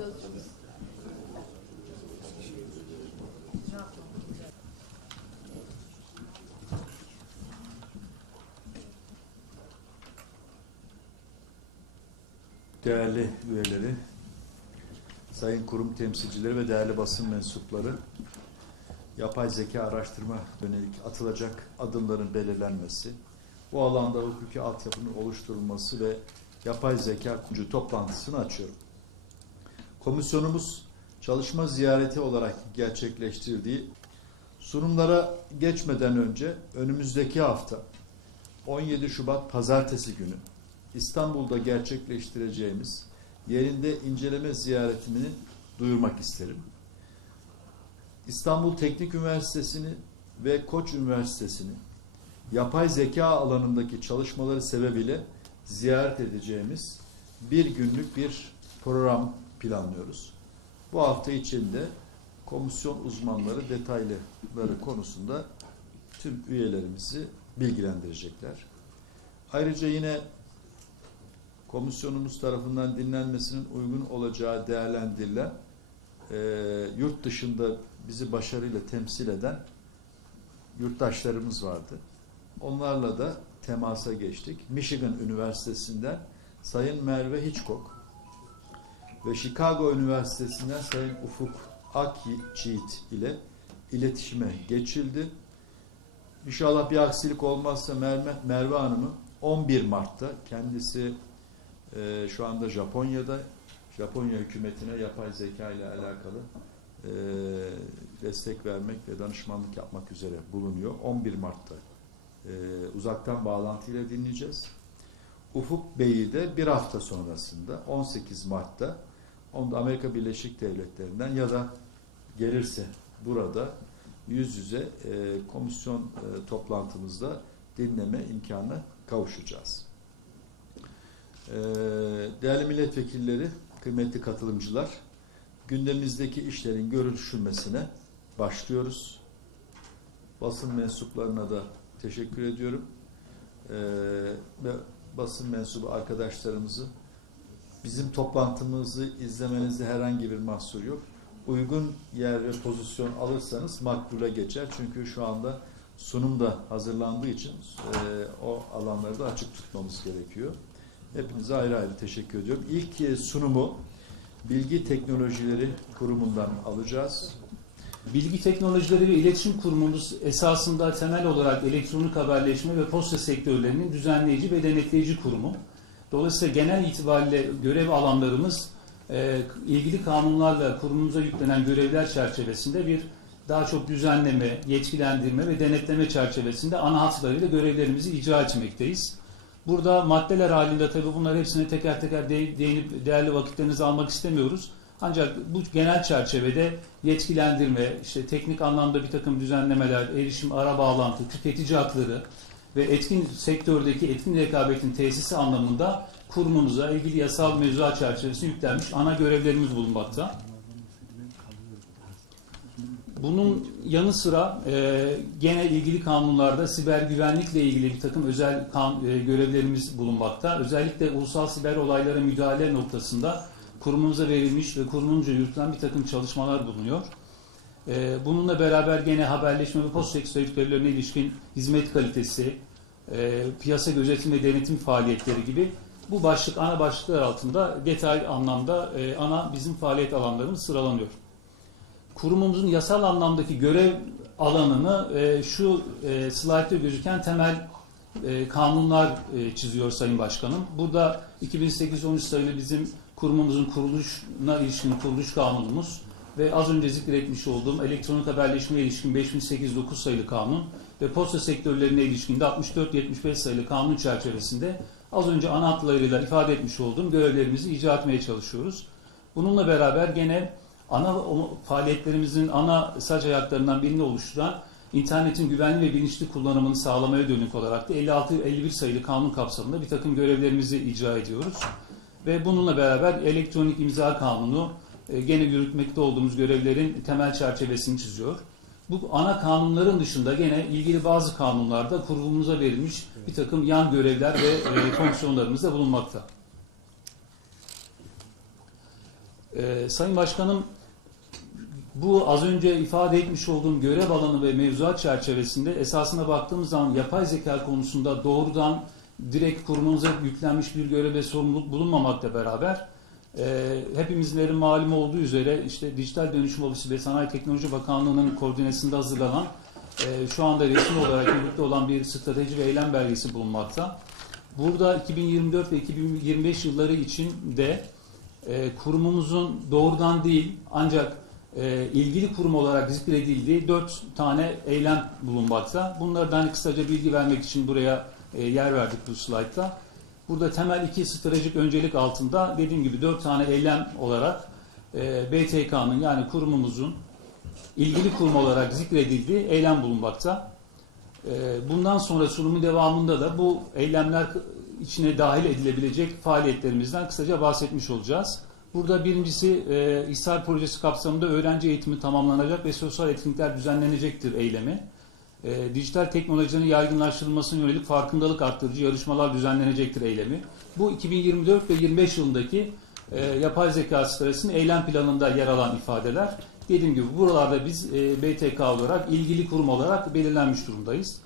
Sözcümüz. değerli üyeleri, sayın kurum temsilcileri ve değerli basın mensupları, yapay zeka araştırma yönelik atılacak adımların belirlenmesi, bu alanda hukuki altyapının oluşturulması ve yapay zeka kurucu toplantısını açıyorum. Komisyonumuz çalışma ziyareti olarak gerçekleştirdiği sunumlara geçmeden önce önümüzdeki hafta 17 Şubat Pazartesi günü İstanbul'da gerçekleştireceğimiz yerinde inceleme ziyaretini duyurmak isterim. İstanbul Teknik Üniversitesi'ni ve Koç Üniversitesi'ni yapay zeka alanındaki çalışmaları sebebiyle ziyaret edeceğimiz bir günlük bir program planlıyoruz. Bu hafta içinde komisyon uzmanları detayları konusunda tüm üyelerimizi bilgilendirecekler. Ayrıca yine komisyonumuz tarafından dinlenmesinin uygun olacağı değerlendirilen e, yurt dışında bizi başarıyla temsil eden yurttaşlarımız vardı. Onlarla da temasa geçtik. Michigan Üniversitesi'nden Sayın Merve Hitchcock ve Chicago Üniversitesi'nden Sayın Ufuk Akçiğit ile iletişime geçildi. İnşallah bir aksilik olmazsa Merve, Merve Hanım'ı 11 Mart'ta kendisi e, şu anda Japonya'da Japonya hükümetine yapay zeka ile alakalı e, destek vermek ve danışmanlık yapmak üzere bulunuyor. 11 Mart'ta e, uzaktan bağlantıyla dinleyeceğiz. Ufuk Bey'i de bir hafta sonrasında 18 Mart'ta onu Amerika Birleşik Devletleri'nden ya da gelirse burada yüz yüze e, komisyon e, toplantımızda dinleme imkanı kavuşacağız. Ee, Değerli milletvekilleri, kıymetli katılımcılar, gündemimizdeki işlerin görüşülmesine başlıyoruz. Basın mensuplarına da teşekkür ediyorum. Ee, Ve basın mensubu arkadaşlarımızı bizim toplantımızı izlemenizde herhangi bir mahsur yok. Uygun yer ve pozisyon alırsanız makbule geçer. Çünkü şu anda sunum da hazırlandığı için e, o alanları da açık tutmamız gerekiyor. Hepinize ayrı ayrı teşekkür ediyorum. İlk e, sunumu Bilgi Teknolojileri Kurumu'ndan alacağız. Bilgi Teknolojileri ve İletişim Kurumumuz esasında temel olarak elektronik haberleşme ve posta sektörlerinin düzenleyici ve denetleyici kurumu. Dolayısıyla genel itibariyle görev alanlarımız e, ilgili kanunlarla kurumumuza yüklenen görevler çerçevesinde bir daha çok düzenleme, yetkilendirme ve denetleme çerçevesinde ana hatlarıyla görevlerimizi icra etmekteyiz. Burada maddeler halinde tabii bunlar hepsine teker teker de- değinip değerli vakitlerinizi almak istemiyoruz. Ancak bu genel çerçevede yetkilendirme, işte teknik anlamda bir takım düzenlemeler, erişim, ara bağlantı, tüketici hakları ve etkin sektördeki etkin rekabetin tesisi anlamında kurumumuza ilgili yasal mevzuat çerçevesinde yüklenmiş ana görevlerimiz bulunmakta. Bunun yanı sıra e, gene ilgili kanunlarda siber güvenlikle ilgili bir takım özel kan, e, görevlerimiz bulunmakta. Özellikle ulusal siber olaylara müdahale noktasında kurumumuza verilmiş ve kurumunca yürütülen bir takım çalışmalar bulunuyor. E, bununla beraber gene haberleşme ve post sektörlerine ilişkin hizmet kalitesi, e, piyasa gözetim ve denetim faaliyetleri gibi bu başlık ana başlıklar altında detay anlamda e, ana bizim faaliyet alanlarımız sıralanıyor kurumumuzun yasal anlamdaki görev alanını e, şu slaytta gözüken temel kanunlar çiziyor Sayın Başkanım. Burada 2008-13 sayılı bizim kurumumuzun kuruluşuna ilişkin kuruluş kanunumuz ve az önce zikretmiş olduğum elektronik haberleşmeye ilişkin 5008-9 sayılı kanun ve posta sektörlerine ilişkin de 64-75 sayılı kanun çerçevesinde az önce ana hatlarıyla ifade etmiş olduğum görevlerimizi icra etmeye çalışıyoruz. Bununla beraber gene ana faaliyetlerimizin ana sac ayaklarından birini oluşturan internetin güvenli ve bilinçli kullanımını sağlamaya dönük olarak da 56-51 sayılı kanun kapsamında bir takım görevlerimizi icra ediyoruz. Ve bununla beraber elektronik imza kanunu gene yürütmekte olduğumuz görevlerin temel çerçevesini çiziyor. Bu ana kanunların dışında gene ilgili bazı kanunlarda kurulumuza verilmiş bir takım yan görevler ve e, fonksiyonlarımız da bulunmakta. Ee, Sayın Başkanım bu az önce ifade etmiş olduğum görev alanı ve mevzuat çerçevesinde esasına baktığımız zaman yapay zeka konusunda doğrudan direkt kurumumuza yüklenmiş bir görev ve sorumluluk bulunmamakla beraber e, hepimizlerin malum olduğu üzere işte Dijital Dönüşüm Ofisi ve Sanayi Teknoloji Bakanlığı'nın koordinesinde hazırlanan e, şu anda resmi olarak yürürlükte olan bir strateji ve eylem belgesi bulunmakta. Burada 2024 ve 2025 yılları için de e, kurumumuzun doğrudan değil ancak e, ilgili kurum olarak zikredildiği dört tane eylem bulunmakta. Bunlardan hani kısaca bilgi vermek için buraya e, yer verdik bu slaytta. Burada temel iki stratejik öncelik altında dediğim gibi dört tane eylem olarak e, BTK'nın yani kurumumuzun ilgili kurum olarak zikredildiği eylem bulunmakta. E, bundan sonra sunumun devamında da bu eylemler içine dahil edilebilecek faaliyetlerimizden kısaca bahsetmiş olacağız. Burada birincisi e, İhsar Projesi kapsamında öğrenci eğitimi tamamlanacak ve sosyal etkinlikler düzenlenecektir eylemi. E, dijital teknolojinin yaygınlaştırılmasına yönelik farkındalık arttırıcı yarışmalar düzenlenecektir eylemi. Bu 2024 ve 25 yılındaki e, yapay zeka stratejisinin eylem planında yer alan ifadeler. Dediğim gibi buralarda biz e, BTK olarak ilgili kurum olarak belirlenmiş durumdayız.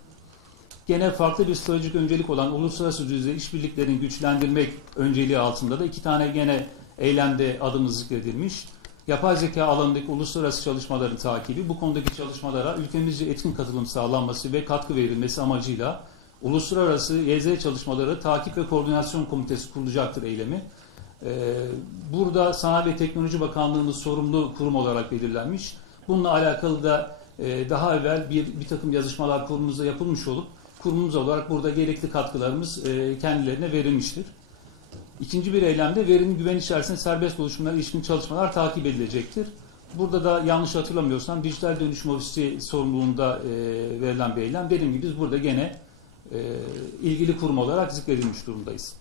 Gene farklı bir stratejik öncelik olan uluslararası düzeyde işbirliklerini güçlendirmek önceliği altında da iki tane gene eylemde adımız zikredilmiş. Yapay zeka alanındaki uluslararası çalışmaların takibi, bu konudaki çalışmalara ülkemizce etkin katılım sağlanması ve katkı verilmesi amacıyla uluslararası YZ çalışmaları takip ve koordinasyon komitesi kurulacaktır eylemi. Ee, Burada Sanayi ve Teknoloji Bakanlığı'nın sorumlu kurum olarak belirlenmiş. Bununla alakalı da e, daha evvel bir, bir takım yazışmalar kurumumuzda yapılmış olup kurumumuz olarak burada gerekli katkılarımız e, kendilerine verilmiştir. İkinci bir eylemde verinin güven içerisinde serbest oluşumlara ilişkin çalışmalar takip edilecektir. Burada da yanlış hatırlamıyorsam dijital dönüşüm ofisi sorumluluğunda e, verilen bir eylem. Dediğim gibi biz burada gene e, ilgili kurum olarak zikredilmiş durumdayız.